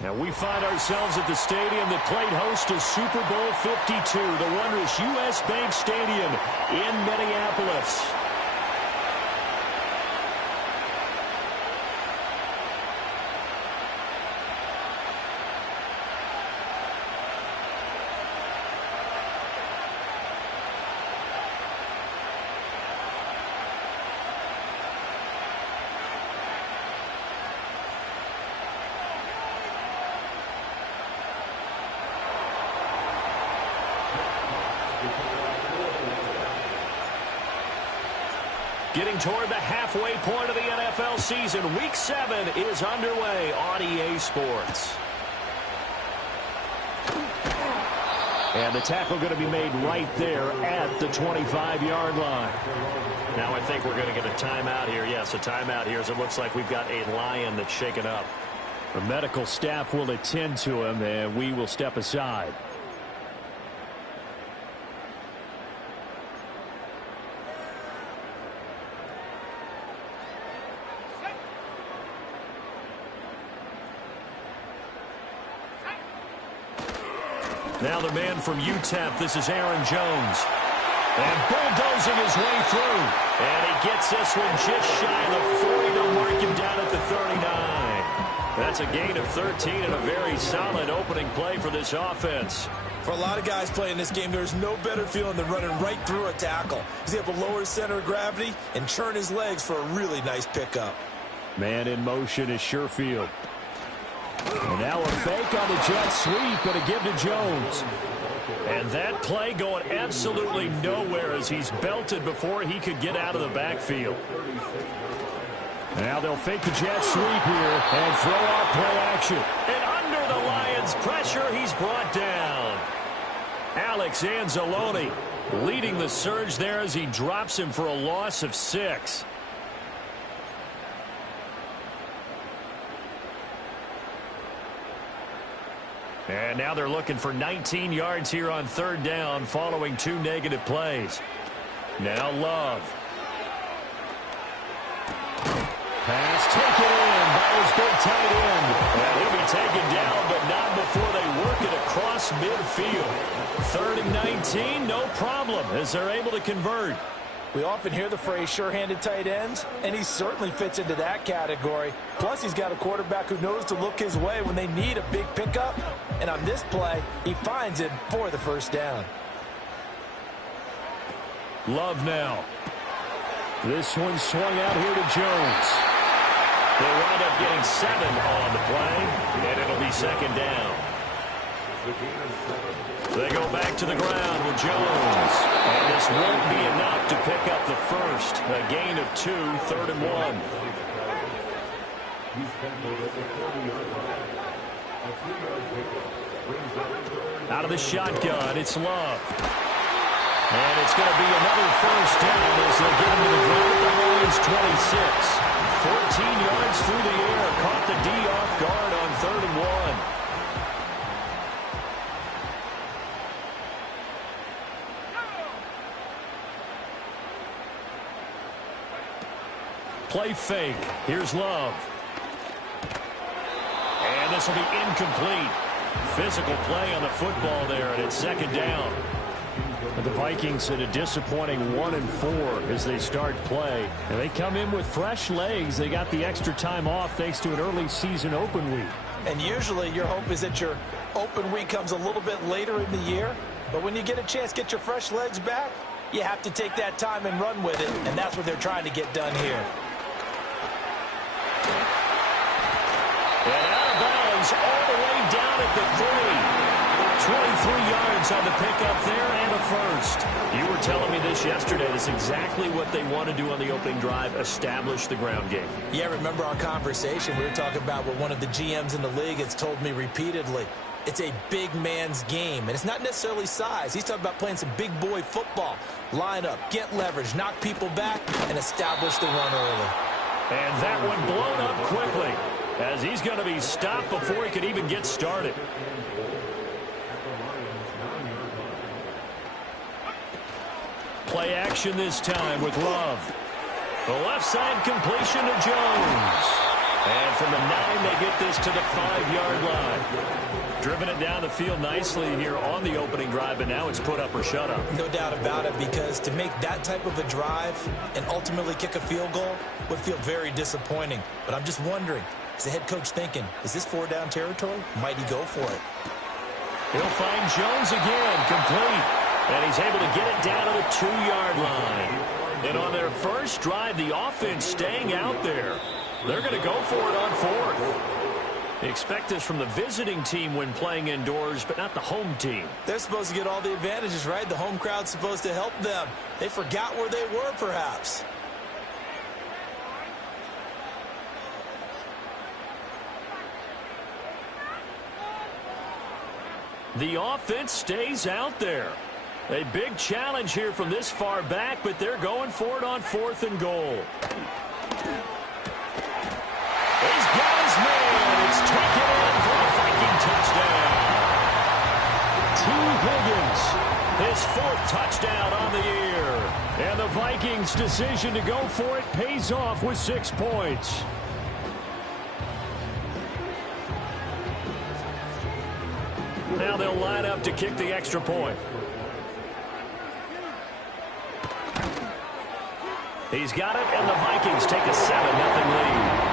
And we find ourselves at the stadium that played host to Super Bowl 52, the wondrous U.S. Bank Stadium in Minneapolis. Getting toward the halfway point of the NFL season, Week 7 is underway on EA Sports. And the tackle going to be made right there at the 25-yard line. Now I think we're going to get a timeout here. Yes, a timeout here as it looks like we've got a Lion that's shaken up. The medical staff will attend to him, and we will step aside. Now the man from UTEP, this is Aaron Jones. And bulldozing his way through. And he gets this one just shy of the 40 to mark him down at the 39. That's a gain of 13 and a very solid opening play for this offense. For a lot of guys playing this game, there's no better feeling than running right through a tackle. He's able to lower his center of gravity and churn his legs for a really nice pickup. Man in motion is Sherfield. And now a fake on the jet sweep, but a give to Jones. And that play going absolutely nowhere as he's belted before he could get out of the backfield. Now they'll fake the jet sweep here and throw out play action. And under the Lions' pressure, he's brought down. Alex Anzalone leading the surge there as he drops him for a loss of 6. And now they're looking for 19 yards here on 3rd down following 2 negative plays. Now Love. Pass taken in by his big tight end. And he'll be taken down, but not before they work it across midfield. 3rd and 19, no problem as they're able to convert. We often hear the phrase sure-handed tight ends, and he certainly fits into that category. Plus, he's got a quarterback who knows to look his way when they need a big pickup. And on this play, he finds it for the 1st down. Love now. This one swung out here to Jones. They'll wind up getting 7 on the play, and it'll be 2nd down. They go back to the ground with Jones. And this won't be enough to pick up the first. A gain of 2, 3rd and 1. Out of the shotgun, it's Love. And it's going to be another 1st down as they'll get him to the ground at the Lions 26. 14 yards through the air. Caught the D off guard on 3rd and 1. Play fake. Here's Love. And this will be incomplete. Physical play on the football there, and it's 2nd down. But the Vikings at a disappointing 1-4 as they start play. And they come in with fresh legs. They got the extra time off thanks to an early season open week. And usually your hope is that your open week comes a little bit later in the year. But when you get a chance to get your fresh legs back, you have to take that time and run with it. And that's what they're trying to get done here. And out of bounds all the way down at the 3. 23 yards on the pickup there and a first. You were telling me this yesterday. That's exactly what they want to do on the opening drive, establish the ground game. Yeah, remember our conversation. We were talking about what one of the GMs in the league has told me repeatedly. It's a big man's game, and it's not necessarily size. He's talking about playing some big boy football. Line up, get leverage, knock people back, and establish the run early. And that one blown up quickly as he's going to be stopped before he could even get started. Play action this time with Love. The left side completion to Jones. And from the 9, they get this to the 5-yard line. Driven it down the field nicely here on the opening drive, and now it's put up or shut up. No doubt about it, because to make that type of a drive and ultimately kick a field goal would feel very disappointing. But I'm just wondering, is the head coach thinking, is this 4-down territory? Might he go for it? He'll find Jones again, complete. And he's able to get it down to the 2-yard line. And on their first drive, the offense staying out there. They're going to go for it on 4th. They expect this from the visiting team when playing indoors, but not the home team. They're supposed to get all the advantages, right? The home crowd's supposed to help them. They forgot where they were, perhaps. The offense stays out there. A big challenge here from this far back, but they're going for it on 4th and goal. He's got his man. It's taken in for a Viking touchdown. T. Higgins, his 4th touchdown on the year. And the Vikings' decision to go for it pays off with 6 points. Now they'll line up to kick the extra point. He's got it, and the Vikings take a 7-0 lead.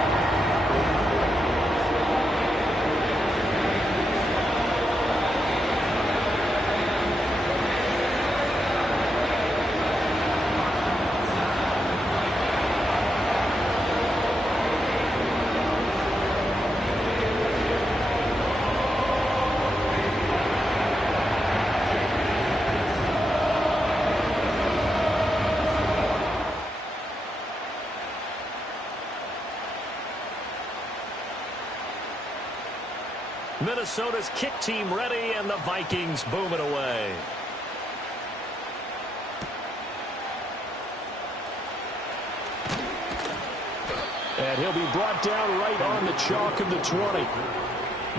Minnesota's kick team ready, and the Vikings boom it away. And he'll be brought down right on the chalk of the 20.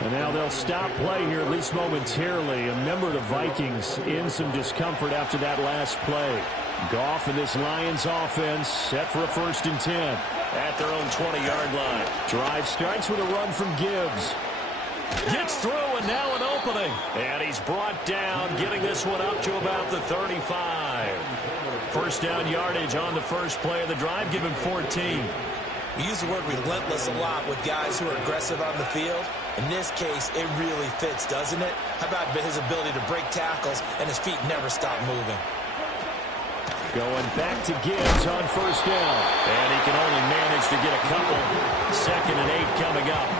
And now they'll stop play here, at least momentarily. A member of the Vikings in some discomfort after that last play. Goff and this Lions offense set for a 1st and 10. At their own 20-yard line. Drive starts with a run from Gibbs. Gets through, and now an opening. And he's brought down, getting this one up to about the 35. 1st down yardage on the first play of the drive, give him 14. We use the word relentless a lot with guys who are aggressive on the field. In this case, it really fits, doesn't it? How about his ability to break tackles, and his feet never stop moving? Going back to Gibbs on 1st down. And he can only manage to get a couple. 2nd and 8 coming up.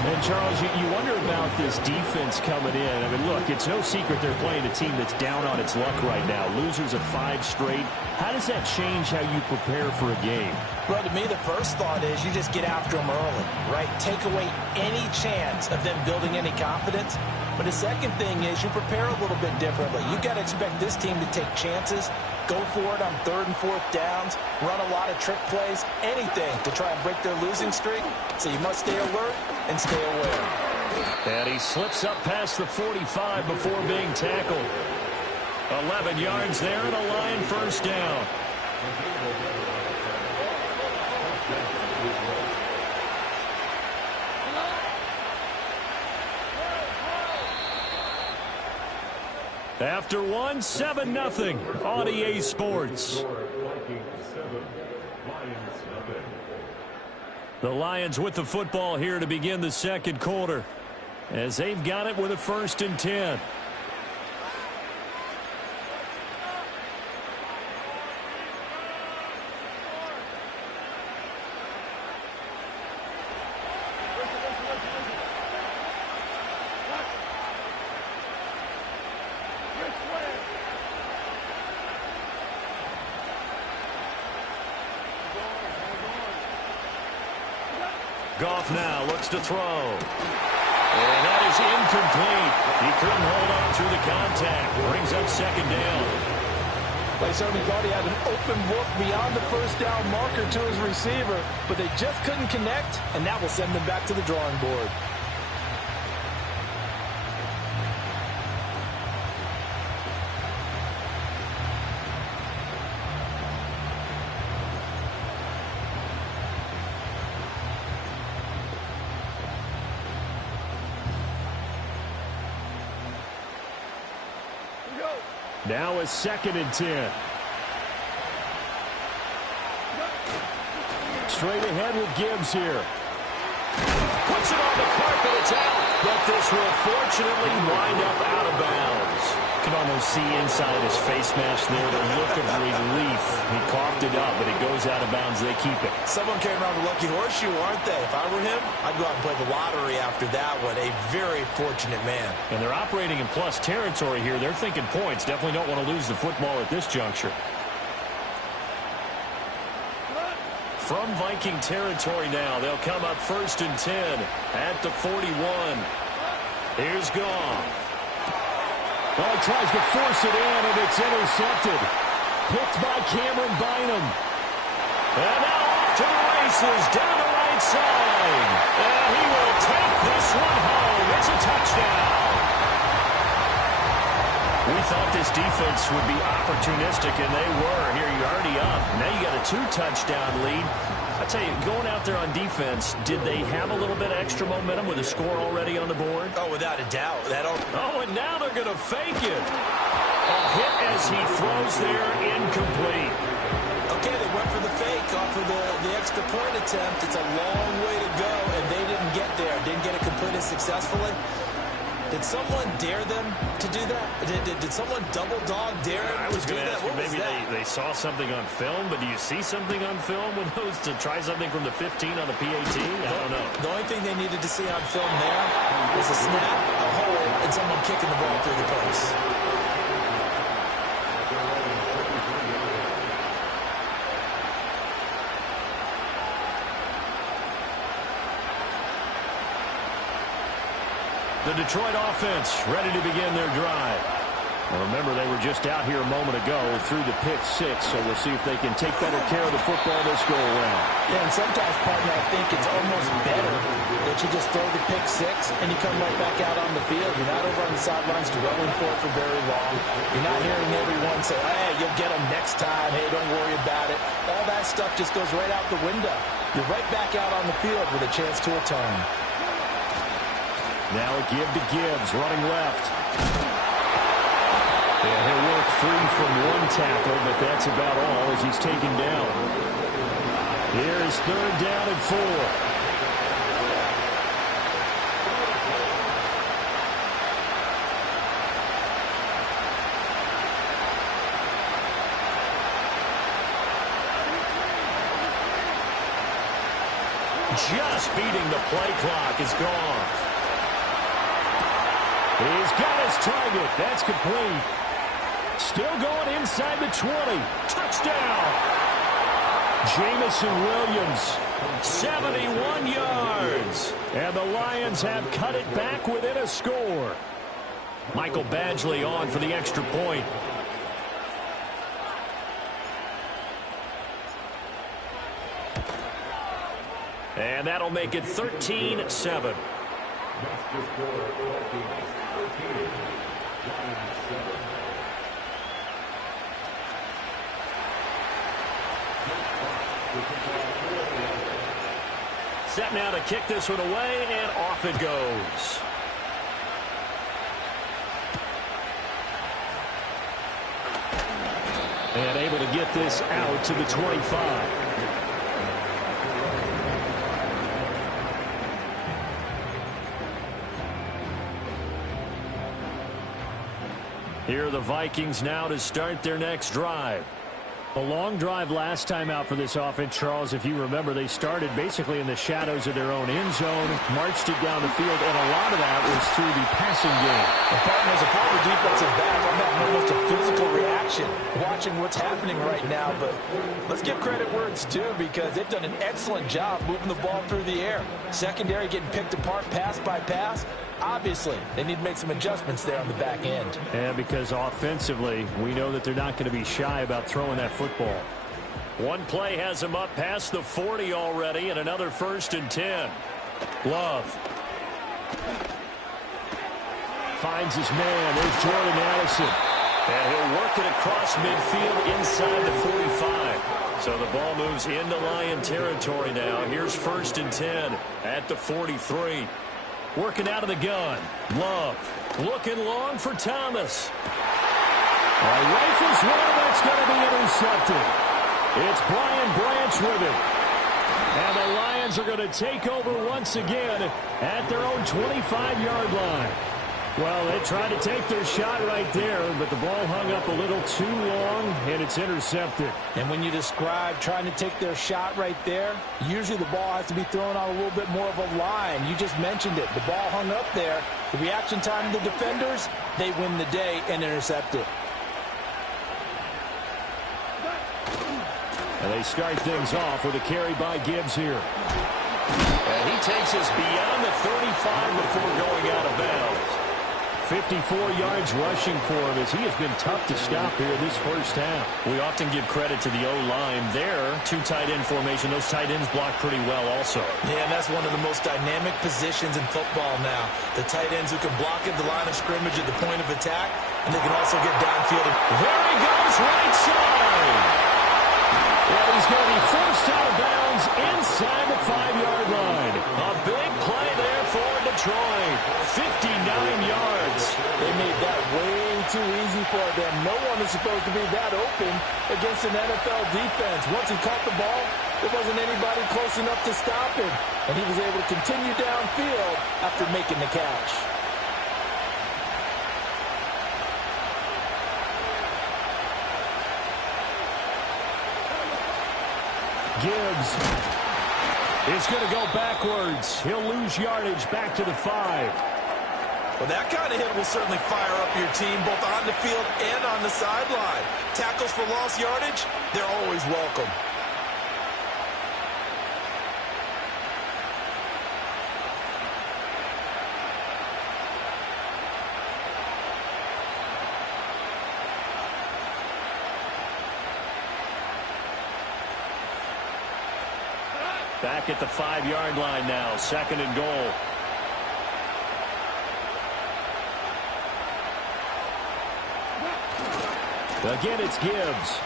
And, Charles, you wonder about this defense coming in. I mean, look, it's no secret they're playing a team that's down on its luck right now. Losers of 5 straight. How does that change how you prepare for a game? Well, to me, the first thought is you just get after them early, right? Take away any chance of them building any confidence. But the second thing is you prepare a little bit differently. You've got to expect this team to take chances, go for it on 3rd and 4th downs, run a lot of trick plays, anything to try and break their losing streak. So you must stay alert and stay aware. And he slips up past the 45 before being tackled. 11 yards there and a Lion 1st down. After 1, 7-0 on EA Sports. The Lions with the football here to begin the 2nd quarter, as they've got it with a 1st and 10. Goff now looks to throw. And that is incomplete. He couldn't hold on through the contact. Brings up 2nd down. They certainly thought he had an open look beyond the 1st down marker to his receiver, but they just couldn't connect, and that will send them back to the drawing board. Now a 2nd and 10. Straight ahead with Gibbs here. Puts it on the carpet, it's out. But this will fortunately wind up out of bounds. You can almost see inside his face mask there the look of relief. He coughed it up, but it goes out of bounds. They keep it. Someone came around the lucky horseshoe, aren't they? If I were him, I'd go out and play the lottery after that one. A very fortunate man. And they're operating in plus territory here. They're thinking points. Definitely don't want to lose the football at this juncture. From Viking territory now, they'll come up 1st and 10 at the 41. Here's Goff. Oh, he tries to force it in, and it's intercepted. Picked by Cameron Bynum. And now off to the races, down the right side. And he will take this one home. It's a touchdown. We thought this defense would be opportunistic, and they were. Here, you're already up. Now you got a 2-touchdown lead. I tell you, going out there on defense, did they have a little bit of extra momentum with a score already on the board? Oh, without a doubt. Oh, and now they're going to fake it. A hit as he throws there, incomplete. Okay, they went for the fake off of the extra point attempt. It's a long way to go, and they didn't get there. Didn't get it completed successfully. Did someone dare them to do that? Did someone double dog dare them? I was going to ask you, maybe they saw something on film, but do you see something on film with those to try something from the 15 on the PAT? I don't know. The only thing they needed to see on film there was a snap, a hole, and someone kicking the ball through the post. The Detroit offense ready to begin their drive. Well, remember, they were just out here a moment ago through the pick 6, so we'll see if they can take better care of the football this go around. Yeah, and sometimes, partner, I think it's almost better that you just throw the pick 6 and you come right back out on the field. You're not over on the sidelines dwelling for very long. You're not hearing everyone say, hey, you'll get them next time. Hey, don't worry about it. All that stuff just goes right out the window. You're right back out on the field with a chance to atone. Now a give to Gibbs, running left. And he'll work free from one tackle, but that's about all as he's taken down. Here's 3rd down and 4. Just beating the play clock is gone. He's got his target. That's complete. Still going inside the 20. Touchdown. Jamison Williams, 71 yards. And the Lions have cut it back within a score. Michael Badgley on for the extra point. And that'll make it 13-7. Set now to kick this one away, and off it goes. And able to get this out to the 25. Here are the Vikings now to start their next drive. A long drive last time out for this offense, Charles. If you remember, they started basically in the shadows of their own end zone, marched it down the field, and a lot of that was through the passing game. The partner, as a former defensive back, I'm having almost a physical reaction watching what's happening right now. But let's give credit where it's due, because they've done an excellent job moving the ball through the air. Secondary getting picked apart pass by pass. Obviously, they need to make some adjustments there on the back end. And because offensively, we know that they're not going to be shy about throwing that football. One play has him up past the 40 already, and another 1st and 10. Love finds his man. There's Jordan Addison. And he'll work it across midfield inside the 45. So the ball moves into Lion territory now. Here's 1st and 10 at the 43. Working out of the gun. Love looking long for Thomas. Rifles one that's going to be intercepted. It's Brian Branch with it. And the Lions are going to take over once again at their own 25-yard line. Well, they tried to take their shot right there, but the ball hung up a little too long, and it's intercepted. And when you describe trying to take their shot right there, usually the ball has to be thrown on a little bit more of a line. You just mentioned it. The ball hung up there. The reaction time of the defenders, they win the day and intercept it. And they start things off with a carry by Gibbs here. And he takes us beyond the 35 before going out of bounds. 54 yards rushing for him as he has been tough to stop here this first half. We often give credit to the O-line there. Two tight end formation. Those tight ends block pretty well also. Yeah, and that's one of the most dynamic positions in football now. The tight ends who can block at the line of scrimmage at the point of attack, and they can also get downfield. There he goes, right side. And he's going to be forced out of bounds inside the 5-yard line. A big play there for Detroit. 59 yards. They made that way too easy for them. No one is supposed to be that open against an NFL defense. Once he caught the ball, there wasn't anybody close enough to stop him. And he was able to continue downfield after making the catch. Gibbs is going to go backwards. He'll lose yardage back to the 5. Well, that kind of hit will certainly fire up your team both on the field and on the sideline. Tackles for lost yardage, they're always welcome. Back at the 5-yard line now, 2nd and goal. Again, it's Gibbs.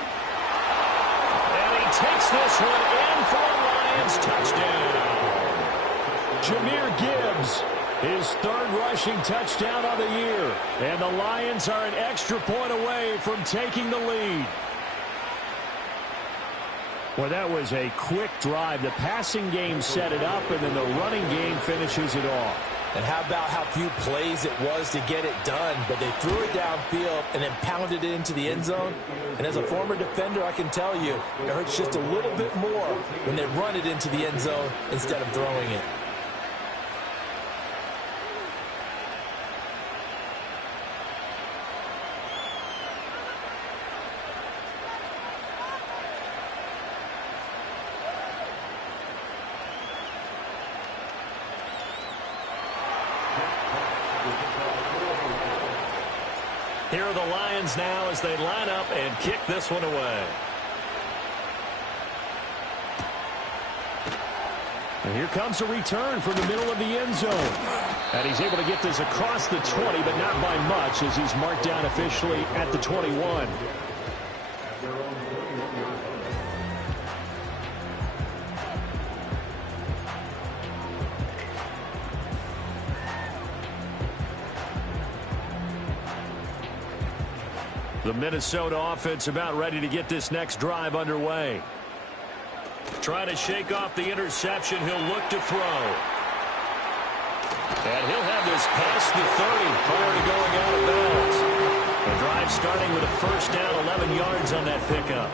And he takes this one in for a Lions touchdown. Jahmyr Gibbs, his 3rd rushing touchdown of the year. And the Lions are an extra point away from taking the lead. Well, that was a quick drive. The passing game set it up, and then the running game finishes it off. And how about how few plays it was to get it done, but they threw it downfield and then pounded it into the end zone. And as a former defender, I can tell you, it hurts just a little bit more when they run it into the end zone instead of throwing it. Here are the Lions now as they line up and kick this one away. And here comes a return from the middle of the end zone. And he's able to get this across the 20, but not by much as he's marked down officially at the 21. The Minnesota offense about ready to get this next drive underway. Trying to shake off the interception. He'll look to throw. And he'll have this past the 30 prior to going out of bounds. The drive starting with a 1st down, 11 yards on that pickup.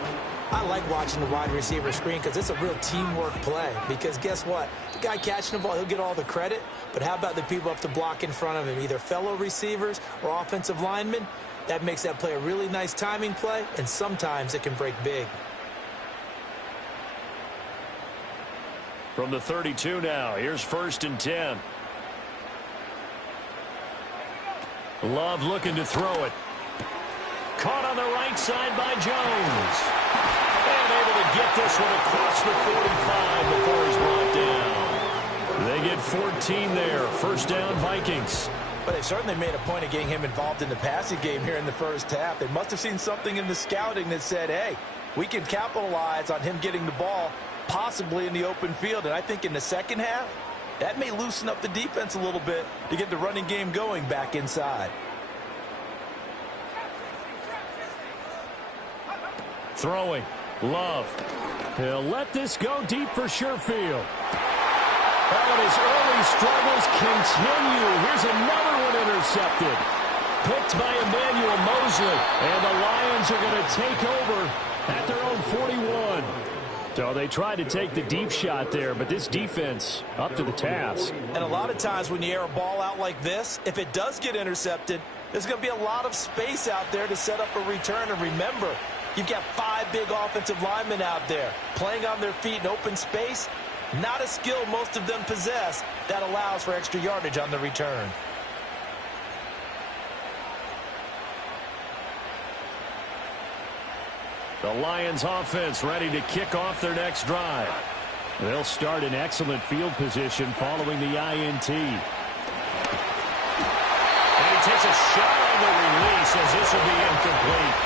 I like watching the wide receiver screen because it's a real teamwork play. Because guess what? The guy catching the ball, he'll get all the credit. But how about the people up to block in front of him, either fellow receivers or offensive linemen? That makes that play a really nice timing play, and sometimes it can break big. From the 32 now, here's 1st and 10. Love looking to throw it. Caught on the right side by Jones. And able to get this one across the 45 before he's brought down. They get 14 there. 1st down, Vikings. But they certainly made a point of getting him involved in the passing game here in the first half. They must have seen something in the scouting that said, hey, we can capitalize on him getting the ball possibly in the open field. And I think in the second half, that may loosen up the defense a little bit to get the running game going back inside. Throwing. Love. He'll let this go deep for Sherfield. Oh, and his early struggles continue. Here's another one intercepted. Picked by Emmanuel Mosley. And the Lions are going to take over at their own 41. So they tried to take the deep shot there, but this defense up to the task. And a lot of times when you air a ball out like this, if it does get intercepted, there's going to be a lot of space out there to set up a return. And remember, you've got 5 big offensive linemen out there playing on their feet in open space. Not a skill most of them possess that allows for extra yardage on the return. The Lions offense ready to kick off their next drive. They'll start in excellent field position following the INT. And he takes a shot on the release as this will be incomplete.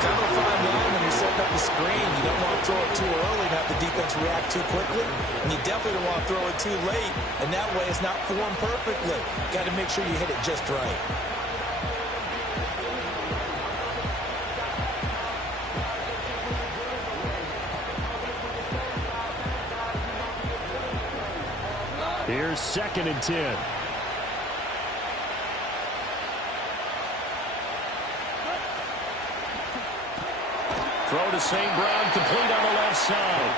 Kind of a fine line when you're setting up the screen. You don't want to throw it too early and have the defense react too quickly. And you definitely don't want to throw it too late. And that way it's not formed perfectly. Got to make sure you hit it just right. Here's 2nd and 10. Throw to St. Brown, complete on the left side.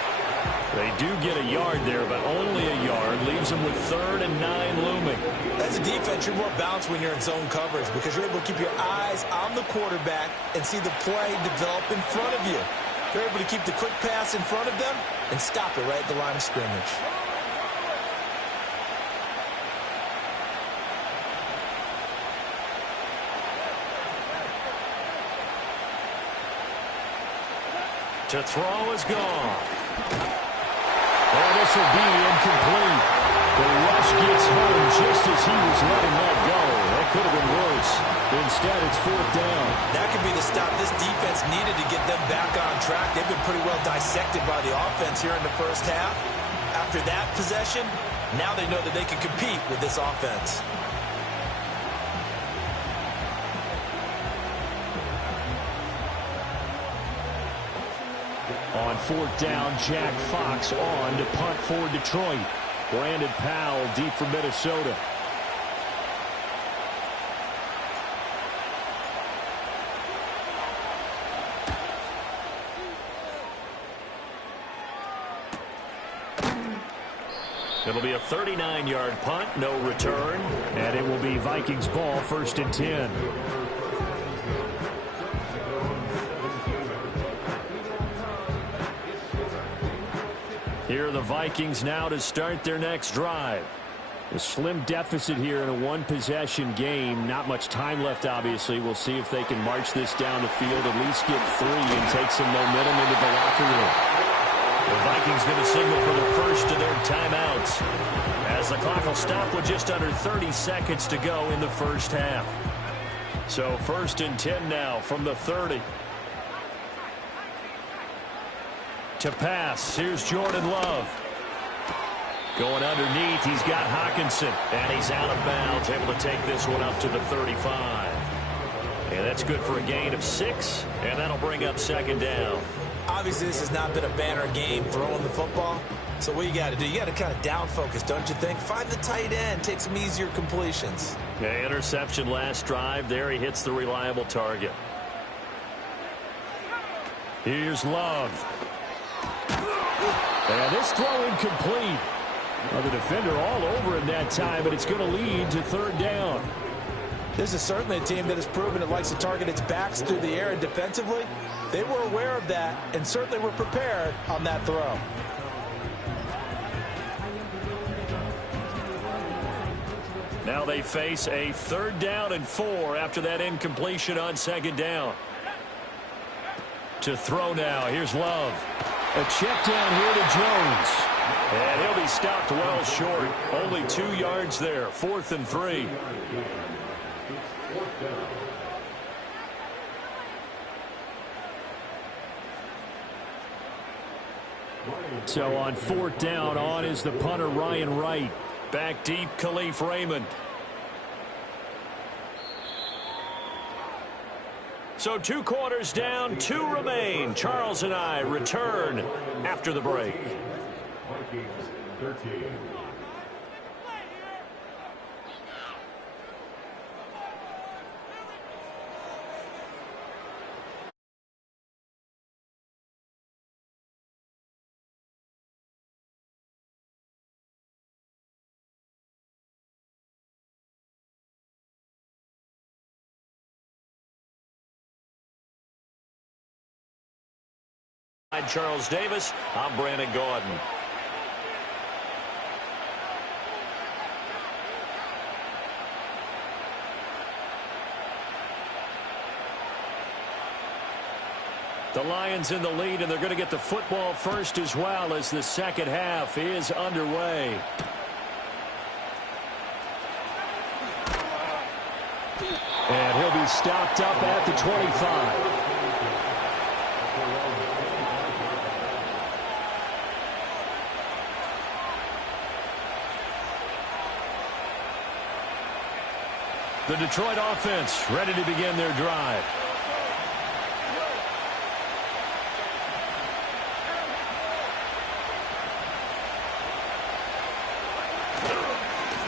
They do get a yard there, but only a yard. Leaves them with 3rd and 9 looming. As a defense, you're more balanced when you're in zone coverage because you're able to keep your eyes on the quarterback and see the play develop in front of you. You're able to keep the quick pass in front of them and stop it right at the line of scrimmage. To throw is gone. And this will be incomplete. The rush gets home just as he was letting that go. That could have been worse. Instead, it's 4th down. That could be the stop this defense needed to get them back on track. They've been pretty well dissected by the offense here in the first half. After that possession, now they know that they can compete with this offense. On 4th down, Jack Fox on to punt for Detroit. Brandon Powell deep for Minnesota. It'll be a 39-yard punt, no return, and it will be Vikings ball, 1st and 10. Here are the Vikings now to start their next drive. A slim deficit here in a one-possession game. Not much time left, obviously. We'll see if they can march this down the field, at least get 3 and take some momentum into the locker room. The Vikings going to signal for the first of their timeouts as the clock will stop with just under 30 seconds to go in the first half. So 1st and 10 now from the 30. To pass, here's Jordan Love. Going underneath, he's got Hockenson, and he's out of bounds, able to take this one up to the 35. And that's good for a gain of 6, and that'll bring up 2nd down. Obviously, this has not been a banner game throwing the football. So what you got to do, you got to kind of down focus, don't you think? Find the tight end, take some easier completions. Yeah, interception last drive. There he hits the reliable target. Here's Love. And this throw incomplete. Well, the defender all over him that time, but it's going to lead to 3rd down. This is certainly a team that has proven it likes to target its backs through the air, and defensively, they were aware of that and certainly were prepared on that throw. Now they face a 3rd down and 4 after that incompletion on 2nd down. To throw now, here's Love. A check down here to Jones. And he'll be stopped well short. Only 2 yards there. 4th and 3. So on 4th down, on is the punter Ryan Wright. Back deep, Khalif Raymond. So 2 quarters down, 2 remain. Charles and I return after the break. Charles Davis, I'm Brandon Gordon. The Lions in the lead, and they're going to get the football first as well as the second half is underway. And he'll be stopped up at the 25. The Detroit offense ready to begin their drive.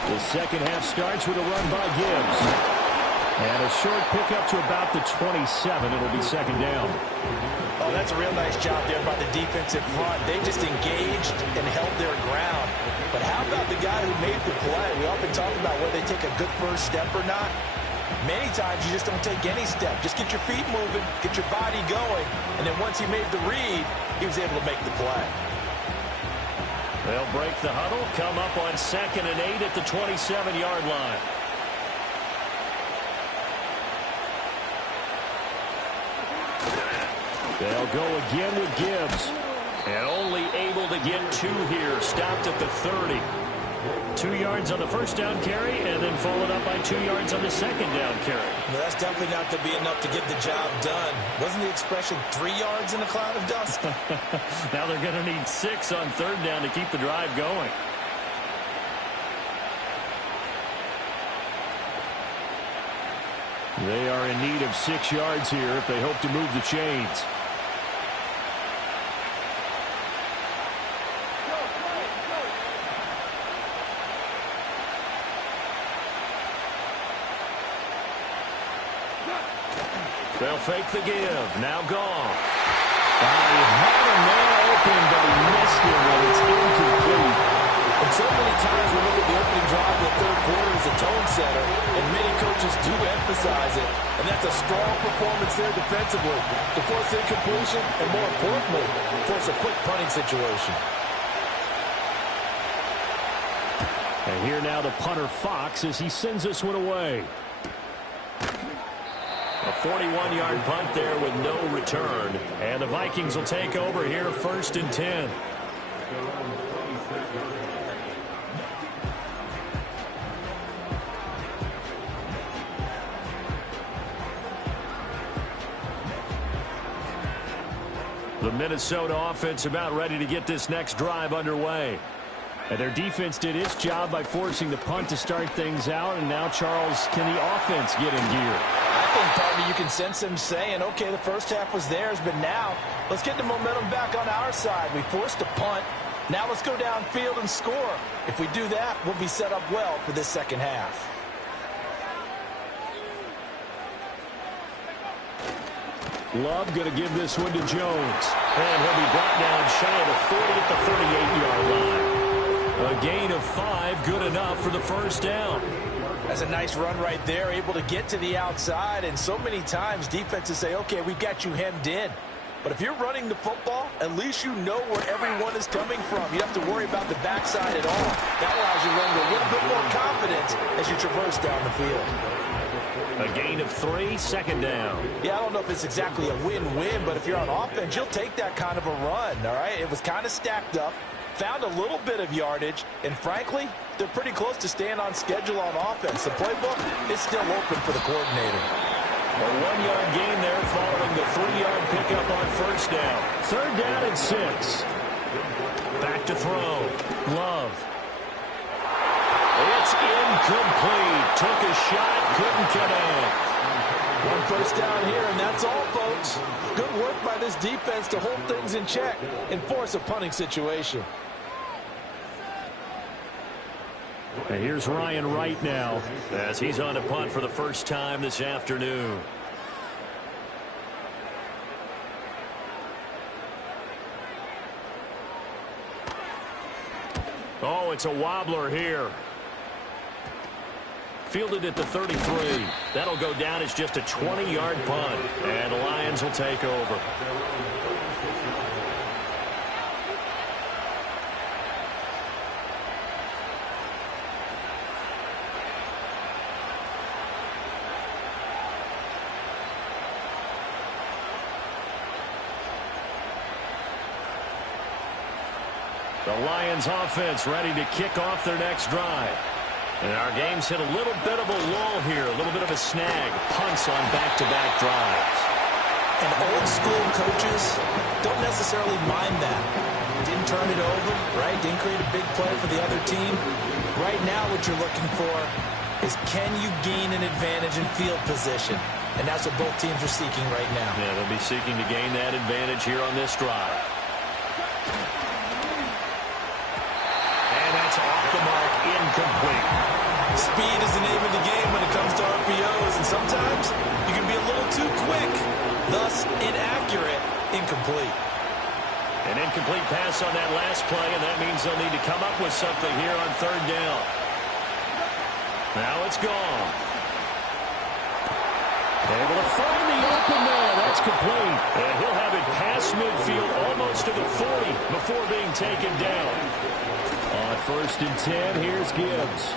The second half starts with a run by Gibbs. And a short pickup to about the 27. It'll be second down. Oh, that's a real nice job there by the defensive front. They just engaged and held their ground. But how about the guy who made the play? We often talk about whether they take a good first step or not. Many times you just don't take any step. Just get your feet moving, get your body going, and then once he made the read, he was able to make the play. They'll break the huddle, come up on 2nd and 8 at the 27-yard line. They'll go again with Gibbs. And only able to get 2 here. Stopped at the 30. 2 yards on the first down carry, and then followed up by 2 yards on the second down carry. Well, that's definitely not going to be enough to get the job done. Wasn't the expression 3 yards in a cloud of dust? Now they're going to need 6 on 3rd down to keep the drive going. They are in need of 6 yards here if they hope to move the chains. They'll fake the give. Now Goff. He had a man open, but he missed him, and it's incomplete. And so many times we look at the opening drive of the 3rd quarter as a tone setter, and many coaches do emphasize it. And that's a strong performance there defensively to force incompletion and, more importantly, force a quick punting situation. And here now the punter Fox as he sends this one away. A 41-yard punt there with no return. And the Vikings will take over here 1st and 10. The Minnesota offense about ready to get this next drive underway. And their defense did its job by forcing the punt to start things out. And now, Charles, can the offense get in gear? I think, partner, you can sense them saying, okay, the first half was theirs, but now let's get the momentum back on our side. We forced a punt. Now let's go downfield and score. If we do that, we'll be set up well for this second half. Love going to give this one to Jones. And he'll be brought down shy of the 40 at the 38-yard line. A gain of 5, good enough for the first down. That's a nice run right there, able to get to the outside. And so many times defenses say, okay, we've got you hemmed in. But if you're running the football, at least you know where everyone is coming from. You don't have to worry about the backside at all. That allows you to run with a little bit more confidence as you traverse down the field. A gain of 3, second down. Yeah, I don't know if it's exactly a win-win, but if you're on offense, you'll take that kind of a run, all right? It was kind of stacked up, found a little bit of yardage, and frankly, they're pretty close to staying on schedule on offense. The playbook is still open for the coordinator. A 1-yard gain there following the 3-yard pickup on first down. 3rd down and 6. Back to throw. Love. It's incomplete. Took a shot, couldn't connect. One first down here, and that's all, folks. Good work by this defense to hold things in check and force a punting situation. And here's Ryan Wright now as he's on to punt for the first time this afternoon. Oh, it's a wobbler here. Fielded at the 33. That'll go down as just a 20-yard punt. And the Lions will take over. The Lions offense ready to kick off their next drive. And our game's hit a little bit of a lull here, a little bit of a snag. Punts on back-to-back drives. And old-school coaches don't necessarily mind that. Didn't turn it over, right? Didn't create a big play for the other team. Right now what you're looking for is can you gain an advantage in field position? And that's what both teams are seeking right now. Yeah, they'll be seeking to gain that advantage here on this drive. And that's off the mark, incomplete. Speed is the name of the game when it comes to RPOs, and sometimes you can be a little too quick, thus inaccurate, incomplete. An incomplete pass on that last play, and that means they'll need to come up with something here on third down. Now it's gone. Able to find the open man. That's complete. And he'll have it past midfield almost to the 40 before being taken down. On 1st and 10, here's Gibbs.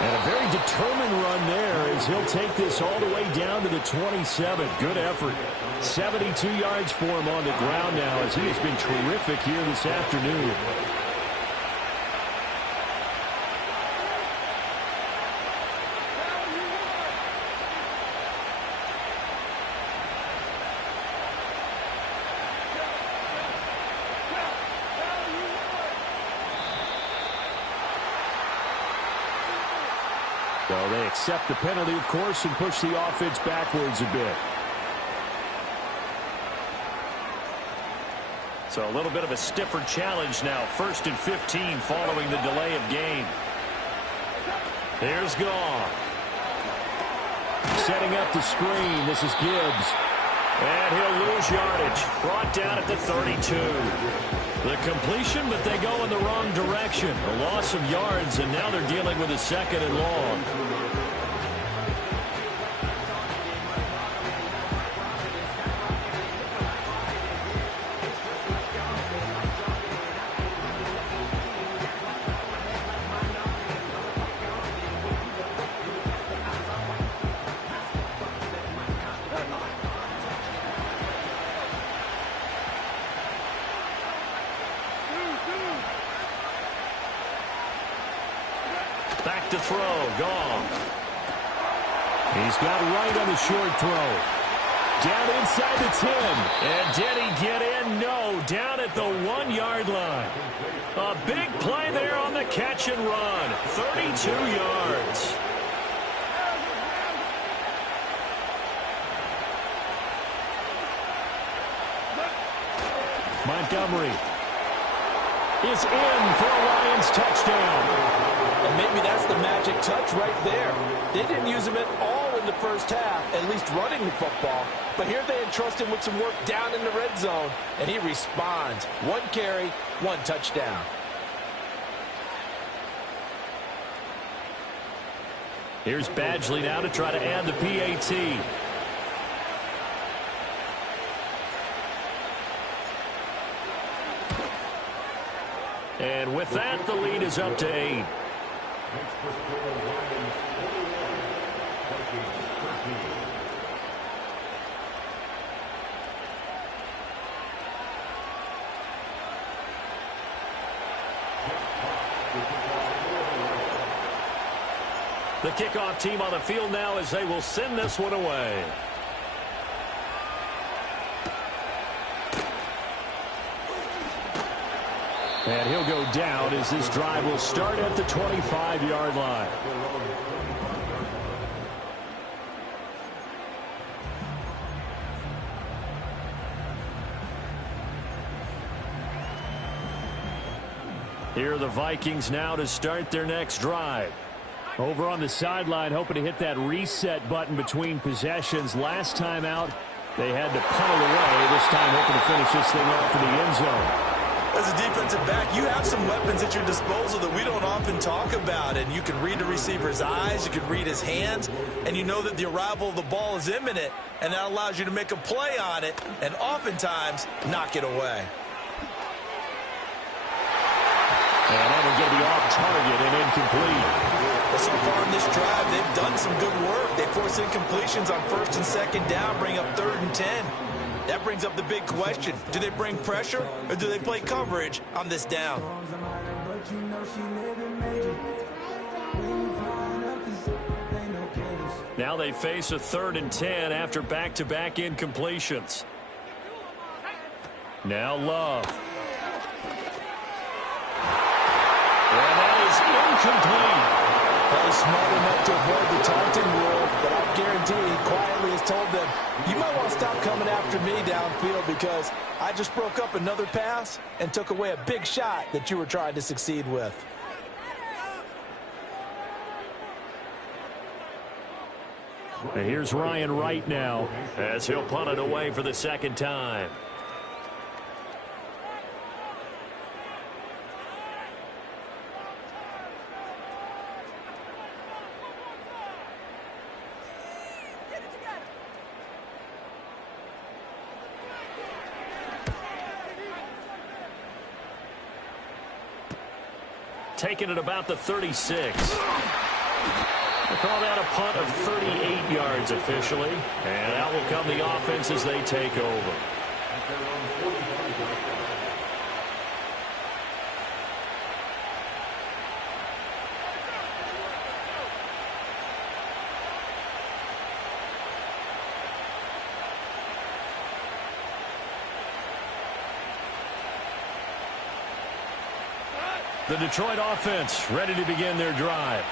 And a very determined run there as he'll take this all the way down to the 27. Good effort. 72 yards for him on the ground now as he has been terrific here this afternoon. So they accept the penalty, of course, and push the offense backwards a bit. So a little bit of a stiffer challenge now. 1st and 15 following the delay of game. Here's Goff. Setting up the screen. This is Gibbs. And he'll lose yardage. Brought down at the 32. The completion, but they go in the wrong direction. A loss of yards, and now they're dealing with a 2nd and long. Back to throw. Goff. He's got Wright on the short throw. Down inside the 10. And did he get in? No. Down at the 1-yard line. A big play there on the catch and run. 32 yards. Montgomery is in for a Lions touchdown. And maybe that's the magic touch right there. They didn't use him at all in the first half, at least running the football. But here they entrust him with some work down in the red zone, and he responds. 1 carry, 1 touchdown. Here's Badgley now to try to add the PAT. And with that, the lead is up to 8. The kickoff team on the field now as they will send this one away. And he'll go down as this drive will start at the 25-yard line. Here are the Vikings now to start their next drive. Over on the sideline, hoping to hit that reset button between possessions. Last time out, they had to punt it away. This time hoping to finish this thing off in the end zone. As a defensive back, you have some weapons at your disposal that we don't often talk about. And you can read the receiver's eyes, you can read his hands, and you know that the arrival of the ball is imminent, and that allows you to make a play on it and oftentimes knock it away. And that one going to be off target and incomplete. Well, so far in this drive, they've done some good work. They force incompletions on 1st and 2nd down, bring up 3rd and 10. That brings up the big question. Do they bring pressure or do they play coverage on this down? Now they face a 3rd and 10 after back-to-back incompletions. Now Love. And that is incomplete. Probably smart enough to avoid the taunting rule, but I guarantee he quietly has told them, you might want to stop coming after me downfield because I just broke up another pass and took away a big shot that you were trying to succeed with. And here's Ryan Wright now, as he'll punt it away for the 2nd time. Taking it about the 36. They call that a punt of 38 yards officially. And out will come the offense as they take over. The Detroit offense ready to begin their drive.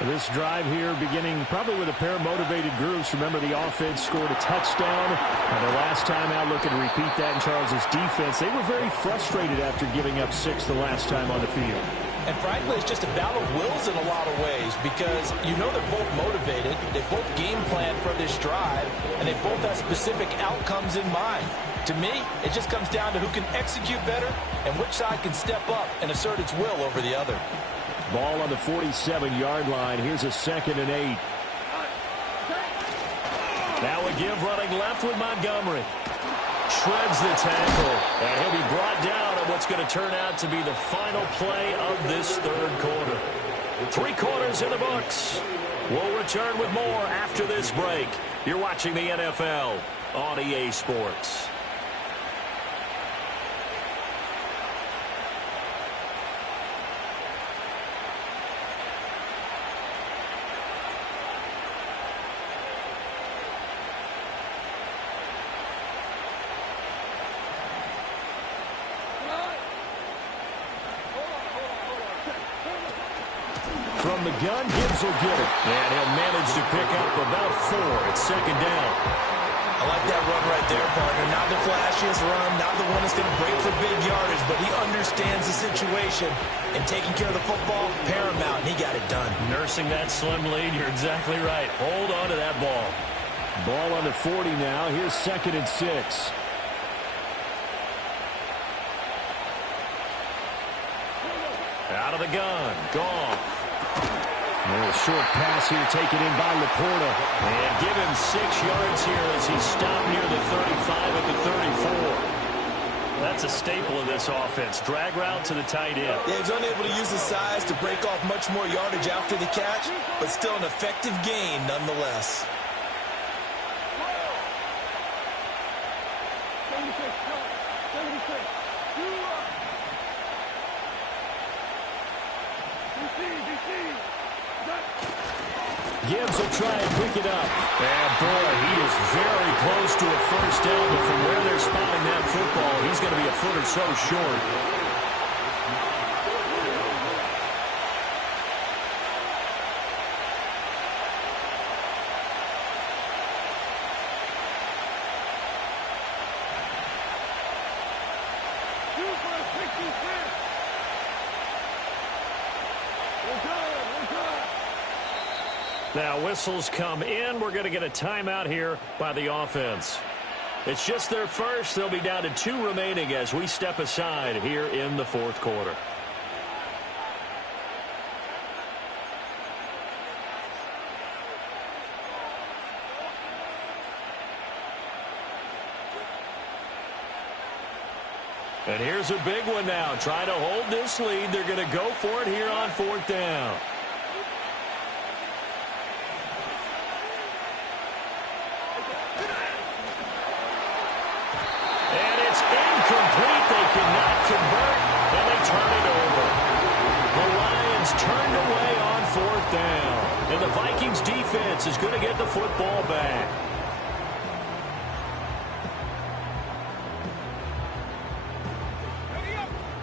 This drive here beginning probably with a pair of motivated groups. Remember, the offense scored a touchdown. And the last time out, looking to repeat that in Charles's defense. They were very frustrated after giving up 6 the last time on the field. And frankly, it's just a battle of wills in a lot of ways because you know they're both motivated. They both game plan for this drive, and they both have specific outcomes in mind. To me, it just comes down to who can execute better and which side can step up and assert its will over the other. Ball on the 47-yard line. Here's a 2nd and 8. Now a give running left with Montgomery. Shreds the tackle, and he'll be brought down on what's going to turn out to be the final play of this 3rd quarter. 3 quarters in the books. We'll return with more after this break. You're watching the NFL on EA Sports. From the gun, Gibbs will get it. And he'll manage to pick up about 4. It's 2nd down. I like that run right there, partner. Not the flashiest run, not the one that's going to break for big yardage, but he understands the situation, and taking care of the football, paramount, and he got it done. Nursing that slim lead, you're exactly right. Hold on to that ball. Ball on the 40 now. Here's 2nd and 6. Out of the gun. Gone. A short pass here taken in by Laporta. And give him 6 yards here as he stopped near the 35 at the 34. That's a staple of this offense. Drag route to the tight end. Yeah, he's unable to use his size to break off much more yardage after the catch, but still an effective gain nonetheless. Gibbs will try and pick it up. And boy, he is very close to a 1st down, but from where they're spotting that football, he's going to be a foot or so short. Now whistles come in. We're going to get a timeout here by the offense. It's just their first. They'll be down to 2 remaining as we step aside here in the fourth quarter. And here's a big one now. Trying to hold this lead. They're going to go for it here on 4th down. And it's incomplete. They cannot convert, and they turn it over. The Lions turned away on 4th down. And the Vikings defense is going to get the football back.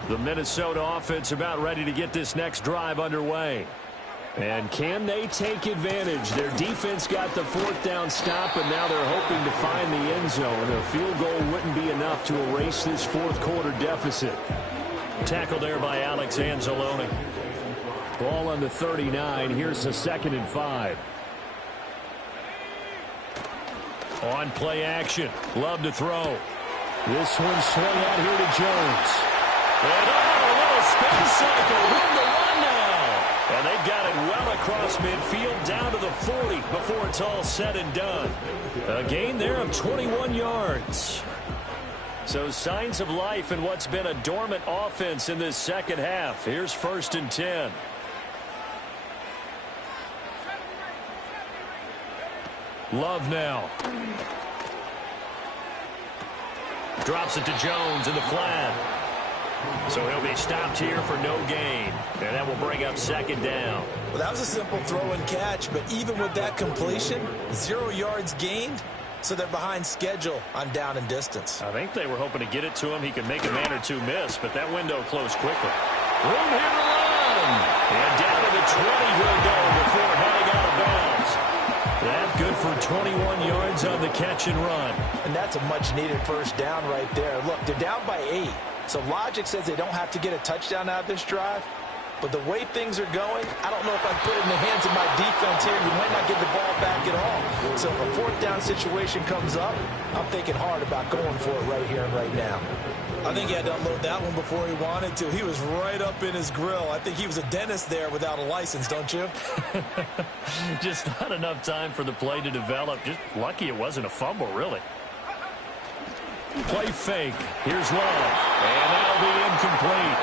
The Minnesota offense about ready to get this next drive underway. And can they take advantage? Their defense got the 4th down stop, and now they're hoping to find the end zone. A field goal wouldn't be enough to erase this fourth quarter deficit. Tackled there by Alex Anzalone. Ball on the 39. Here's the 2nd and 5. On play action. Love to throw. This one swung out here to Jones. And a little spin cycle. Room to run now. And they've got it well across midfield down to the 40 before it's all said and done. A gain there of 21 yards. So signs of life in what's been a dormant offense in this second half. Here's 1st and 10. Love now. Drops it to Jones in the flat. So he'll be stopped here for no gain. And that will bring up 2nd down. Well, that was a simple throw and catch, but even with that completion, 0 yards gained, so they're behind schedule on down and distance. I think they were hoping to get it to him. He could make a man or two miss, but that window closed quickly. Room here to run. And down to the 20 he'll go before heading out of bounds. That good for 21 yards on the catch and run. And that's a much-needed 1st down right there. Look, they're down by 8. So logic says they don't have to get a touchdown out of this drive. But the way things are going, I don't know if I'd put it in the hands of my defense here. You might not get the ball back at all. So if a 4th down situation comes up, I'm thinking hard about going for it right here and right now. I think he had to unload that one before he wanted to. He was right up in his grill. I think he was a dentist there without a license, don't you? Just not enough time for the play to develop. Just lucky it wasn't a fumble, really. Play fake. Here's Love. And that'll be incomplete.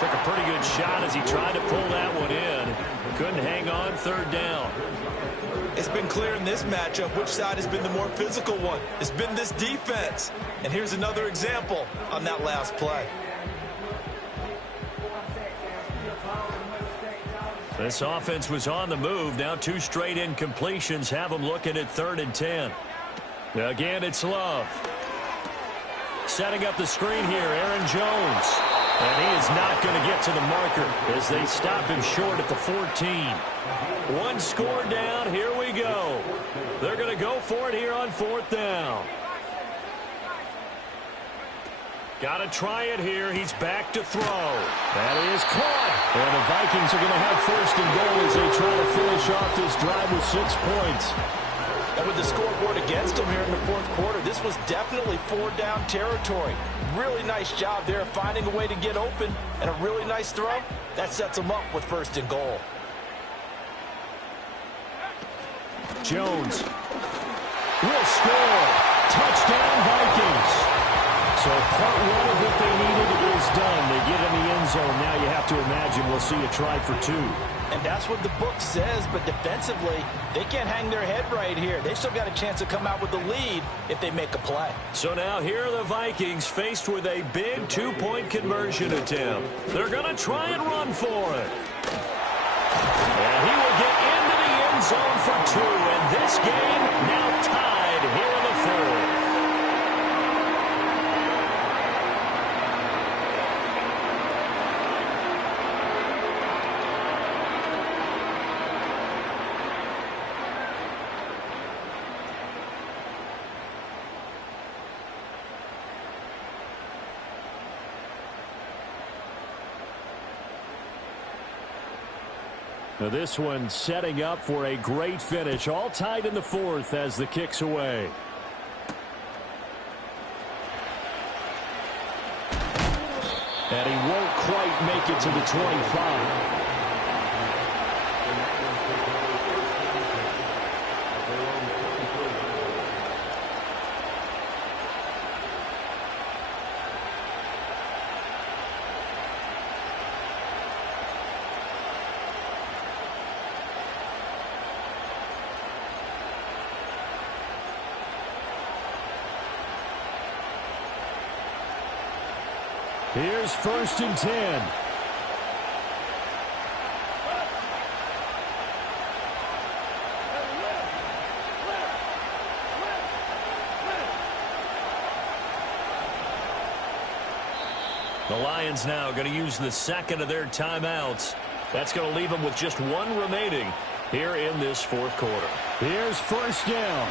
Took a pretty good shot as he tried to pull that one in. Couldn't hang on 3rd down. It's been clear in this matchup which side has been the more physical one. It's been this defense. And here's another example on that last play. This offense was on the move. Now 2 straight incompletions have them looking at 3rd and 10. Again, it's Love. Setting up the screen here, Aaron Jones. And he is not going to get to the marker as they stop him short at the 14. 1 score down. Here we go. They're going to go for it here on 4th down. Got to try it here. He's back to throw. That is caught. And the Vikings are going to have 1st and goal as they try to finish off this drive with 6 points. And with the scoreboard against them here in the 4th quarter, this was definitely 4-down territory. Really nice job there finding a way to get open, and a really nice throw. That sets them up with 1st and goal. Jones will score. Touchdown, Vikings. So part 1 of what they needed is done. They get in the end zone. Now you have to imagine we'll see a try for 2. And that's what the book says, but defensively, they can't hang their head right here. They still got a chance to come out with the lead if they make a play. So now here are the Vikings faced with a big 2-point conversion attempt. They're going to try and run for it. And he will get into the end zone for 2. And this game now tied here in the 4th. Now this one setting up for a great finish. All tied in the fourth as the kick's away. And he won't quite make it to the 25. Here's 1st and 10. The Lions now going to use the second of their timeouts. That's going to leave them with just one remaining here in this fourth quarter. Here's 1st down.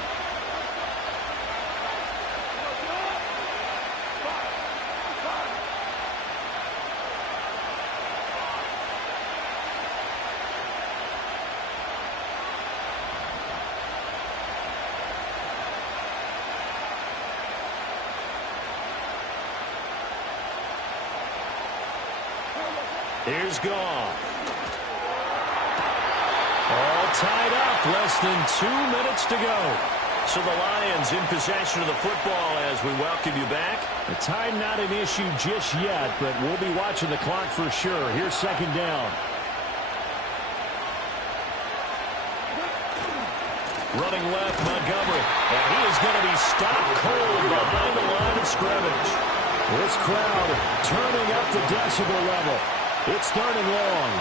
Here's Goff. All tied up. Less than 2 minutes to go. So the Lions in possession of the football as we welcome you back. The time not an issue just yet, but we'll be watching the clock for sure. Here's 2nd down. Running left, Montgomery. And he is going to be stopped cold behind the line of scrimmage. This crowd turning up the decibel level. It's 3rd and long.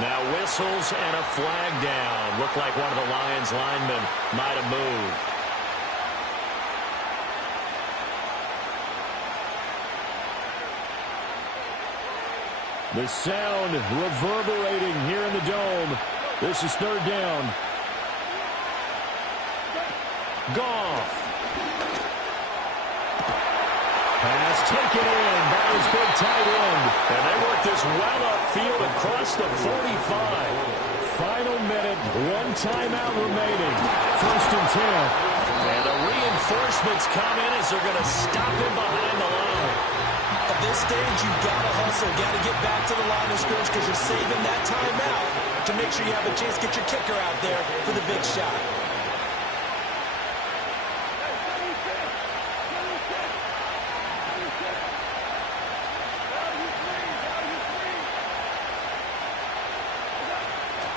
Now whistles and a flag down. Looked like one of the Lions linemen might have moved. The sound reverberating here in the dome. This is 3rd down. Goff. Pass taken in by his big tight end. And they work this well upfield across the 45. Final minute, 1 timeout remaining. 1st and 10. And the reinforcements come in as they're going to stop him behind the line. At this stage, you've got to hustle. Got to get back to the line of scrimmage because you're saving that timeout to make sure you have a chance to get your kicker out there for the big shot.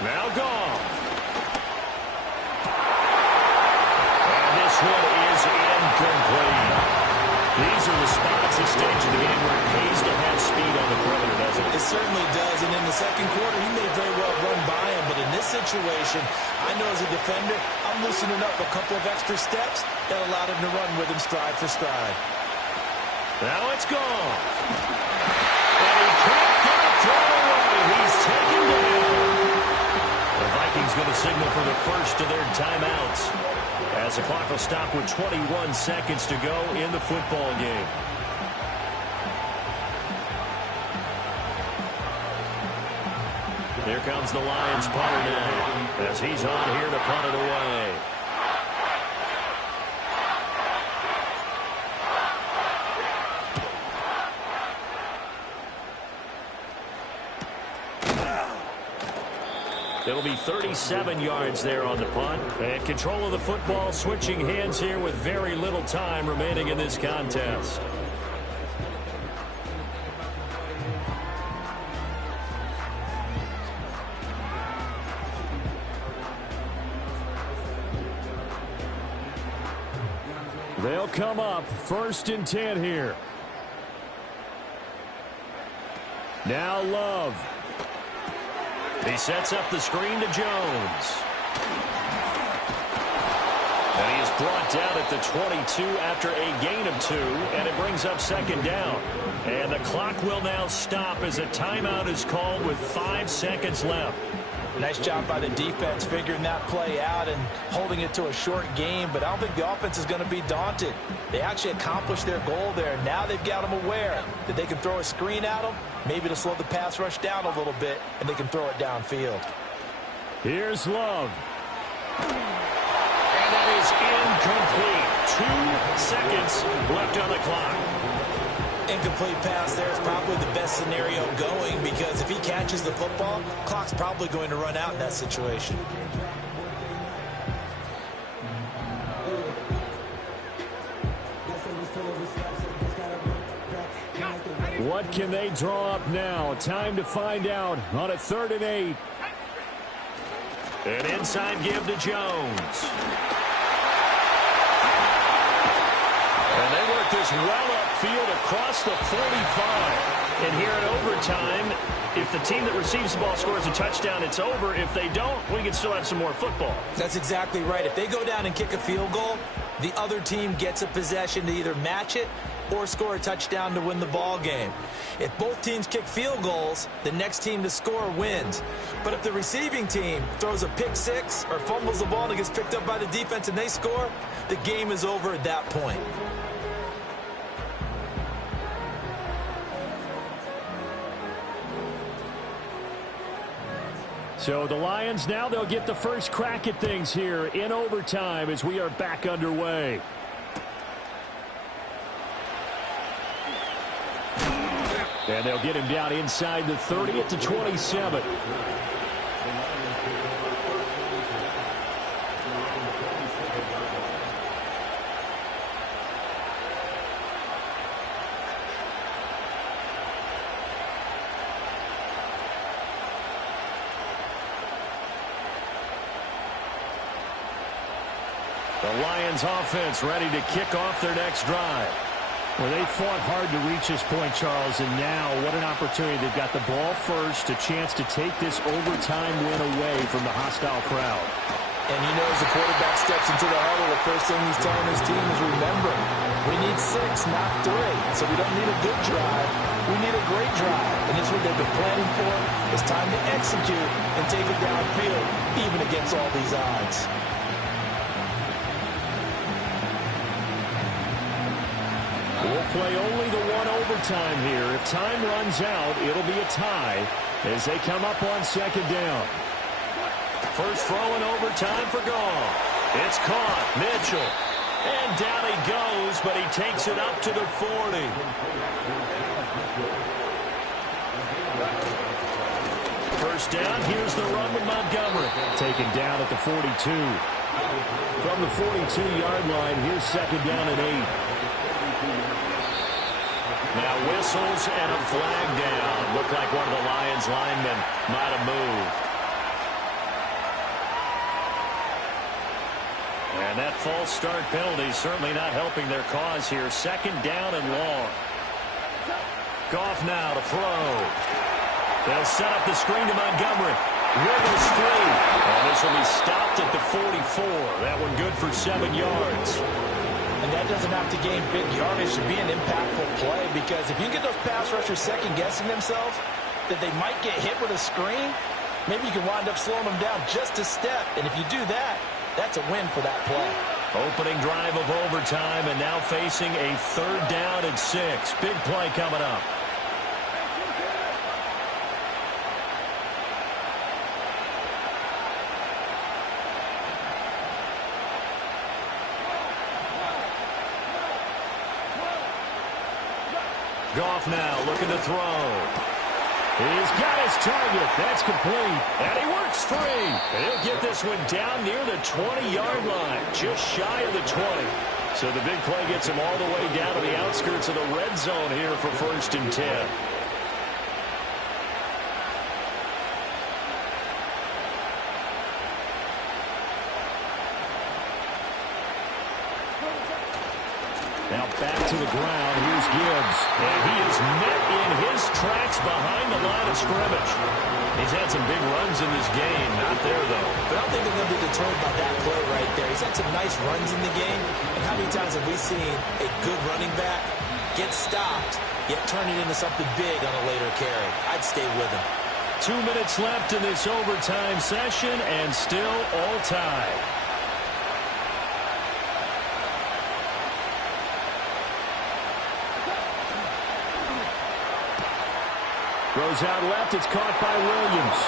Now Goff. And this one is incomplete. These are the spots this stage of the game where it pays to have speed on the perimeter, doesn't it? It certainly does, and in the second quarter, he may very well run by him, but in this situation, I know as a defender, I'm loosening up a couple of extra steps that allowed him to run with him stride for stride. Now it's Goff. And he can't get it thrown away. He's taken down. The Vikings going to signal for the first of their timeouts as the clock will stop with 21 seconds to go in the football game. Here comes the Lions punter now as he's on here to punt it away. It'll be 37 yards there on the punt. And control of the football switching hands here with very little time remaining in this contest. They'll come up 1st and 10 here. Now Love. He sets up the screen to Jones. And he is brought down at the 22 after a gain of 2, and it brings up 2nd down. And the clock will now stop as a timeout is called with 5 seconds left. Nice job by the defense figuring that play out and holding it to a short game, but I don't think the offense is going to be daunted. They actually accomplished their goal there. Now they've got them aware that they can throw a screen at them, maybe to slow the pass rush down a little bit, and they can throw it downfield. Here's Love. And that is incomplete. 2 seconds left on the clock. Incomplete pass there is probably the best scenario going, because if he catches the football, clock's probably going to run out in that situation. What can they draw up now? Time to find out on a 3rd and 8. An inside give to Jones. And they work this well upfield across the 45. And here in overtime, if the team that receives the ball scores a touchdown, it's over. If they don't, we can still have some more football. That's exactly right. If they go down and kick a field goal, the other team gets a possession to either match it or score a touchdown to win the ball game. If both teams kick field goals, the next team to score wins. But if the receiving team throws a pick six or fumbles the ball and it gets picked up by the defense and they score, the game is over at that point. So the Lions, now they'll get the first crack at things here in overtime as we are back underway. And they'll get him down inside the 30 at the 27. The Lions offense ready to kick off their next drive. Well, they fought hard to reach this point, Charles, and now what an opportunity. They've got the ball first, a chance to take this overtime win away from the hostile crowd. And you know, as the quarterback steps into the huddle, the first thing he's telling his team is, remember, we need 6, not 3. So we don't need a good drive. We need a great drive. And this is what they've been planning for. It's time to execute and take it downfield, even against all these odds. We'll play only the one overtime here. If time runs out, it'll be a tie as they come up on 2nd down. First throw in overtime for Goff. It's caught. Mitchell. And down he goes, but he takes it up to the 40. First down, here's the run with Montgomery. Taken down at the 42. From the 42-yard line, here's 2nd down and 8. Now whistles and a flag down. Looked like one of the Lions linemen might have moved. And that false start penalty certainly not helping their cause here. 2nd down and long. Goff now to throw. They'll set up the screen to Montgomery. Wiggles free. And this will be stopped at the 44. That one good for 7 yards. And that doesn't have to gain big yardage to be an impactful play, because if you get those pass rushers second-guessing themselves that they might get hit with a screen, maybe you can wind up slowing them down just a step. And if you do that, that's a win for that play. Opening drive of overtime, and now facing a 3rd down and 6. Big play coming up. Goff now looking to throw. He's got his target. That's complete. And he works free. And he'll get this one down near the 20-yard line, just shy of the 20. So the big play gets him all the way down to the outskirts of the red zone here for 1st and 10. Now back to the ground. Here's Gibbs. And he is met in his tracks behind the line of scrimmage. He's had some big runs in this game. Not there, though. But I don't think they're going to be deterred by that play right there. He's had some nice runs in the game. And how many times have we seen a good running back get stopped, yet turn it into something big on a later carry? I'd stay with him. 2 minutes left in this overtime session, and still all tied. Throws out left. It's caught by Williams.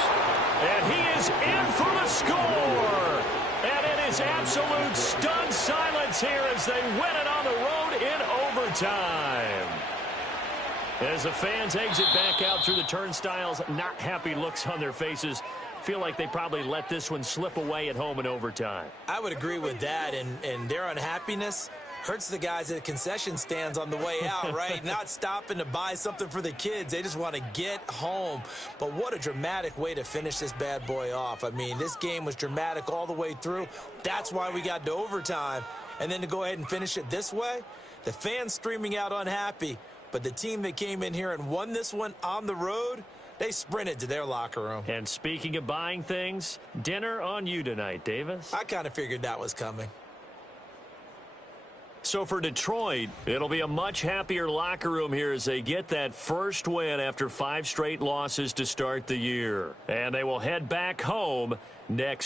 And he is in for the score. And it is absolute stunned silence here as they win it on the road in overtime. As the fans exit back out through the turnstiles, not happy looks on their faces. Feel like they probably let this one slip away at home in overtime. I would agree with that, and their unhappiness hurts the guys at the concession stands on the way out, right? Not stopping to buy something for the kids. They just want to get home. But what a dramatic way to finish this bad boy off. I mean, this game was dramatic all the way through. That's why we got to overtime. And then to go ahead and finish it this way, the fans streaming out unhappy. But the team that came in here and won this one on the road, they sprinted to their locker room. And speaking of buying things, dinner on you tonight, Davis. I kind of figured that was coming. So for Detroit, it'll be a much happier locker room here as they get that first win after 5 straight losses to start the year. And they will head back home next